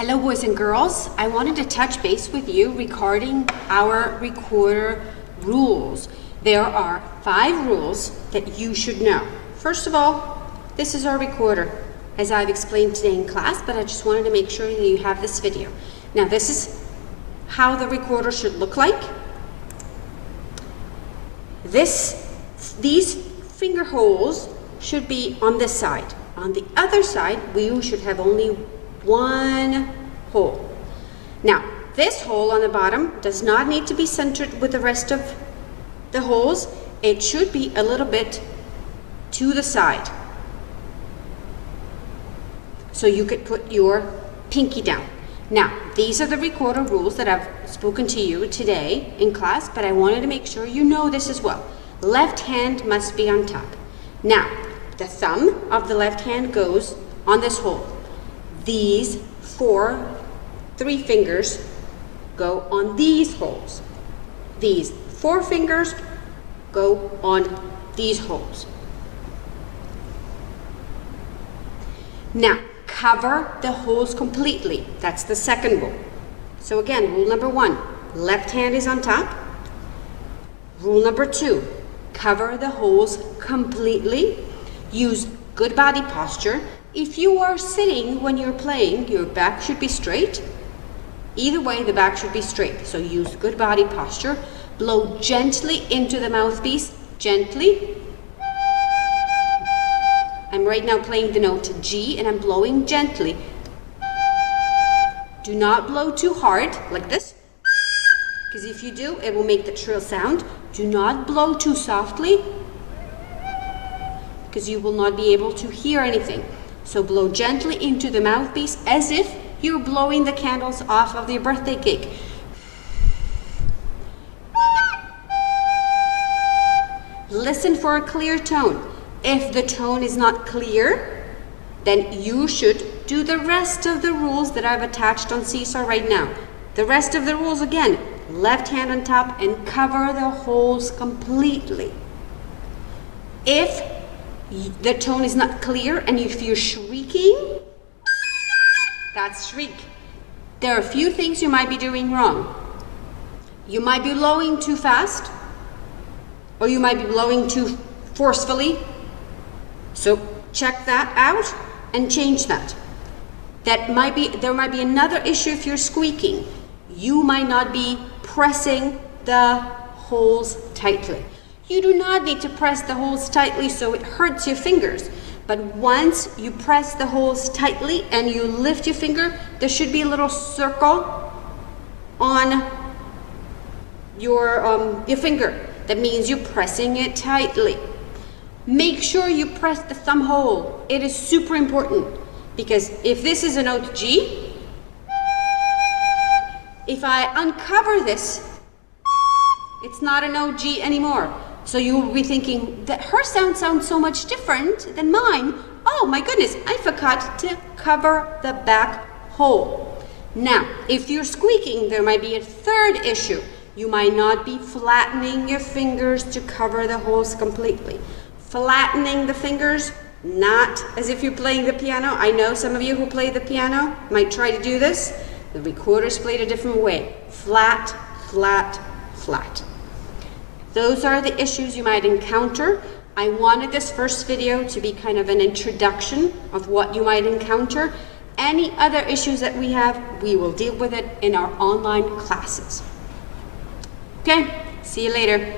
Hello boys and girls, I wanted to touch base with you regarding our recorder rules. There are 5 rules that you should know. First of all, this is our recorder, as I've explained today in class, but I just wanted to make sure that you have this video. Now this is how the recorder should look like. These finger holes should be on this side. On the other side, we should have only one hole. Now, this hole on the bottom does not need to be centered with the rest of the holes. It should be a little bit to the side. So you could put your pinky down. Now, these are the recorder rules that I've spoken to you today in class, but I wanted to make sure you know this as well. Left hand must be on top. Now, the thumb of the left hand goes on this hole. These 3 fingers go on these holes. These 4 fingers go on these holes. Now, cover the holes completely. That's the second rule. So again, rule number 1, left hand is on top. Rule number 2, cover the holes completely. Use good body posture. If you are sitting when you're playing, your back should be straight. Either way, the back should be straight. So use good body posture. Blow gently into the mouthpiece, gently. I'm right now playing the note G and I'm blowing gently. Do not blow too hard, like this, because if you do, it will make the trill sound. Do not blow too softly, because you will not be able to hear anything. So blow gently into the mouthpiece as if you're blowing the candles off of your birthday cake. Listen for a clear tone. If the tone is not clear, then you should do the rest of the rules that I've attached on Seesaw right now. The rest of the rules again, left hand on top and cover the holes completely. If the tone is not clear and if you're shrieking, that's shriek. There are a few things you might be doing wrong. You might be blowing too fast, or you might be blowing too forcefully. So check that out and change that. There might be another issue if you're squeaking. You might not be pressing the holes tightly. You do not need to press the holes tightly so it hurts your fingers. But once you press the holes tightly and you lift your finger, there should be a little circle on your finger. That means you're pressing it tightly. Make sure you press the thumb hole. It is super important, because if this is a note G, if I uncover this, it's not a note G anymore. So you will be thinking that her sound sounds so much different than mine. Oh my goodness, I forgot to cover the back hole. Now, if you're squeaking, there might be a third issue. You might not be flattening your fingers to cover the holes completely. Flattening the fingers, not as if you're playing the piano. I know some of you who play the piano might try to do this. The recorder's played a different way. Flat, flat, flat. Those are the issues you might encounter. I wanted this first video to be kind of an introduction of what you might encounter. Any other issues that we have, we will deal with it in our online classes. Okay, see you later.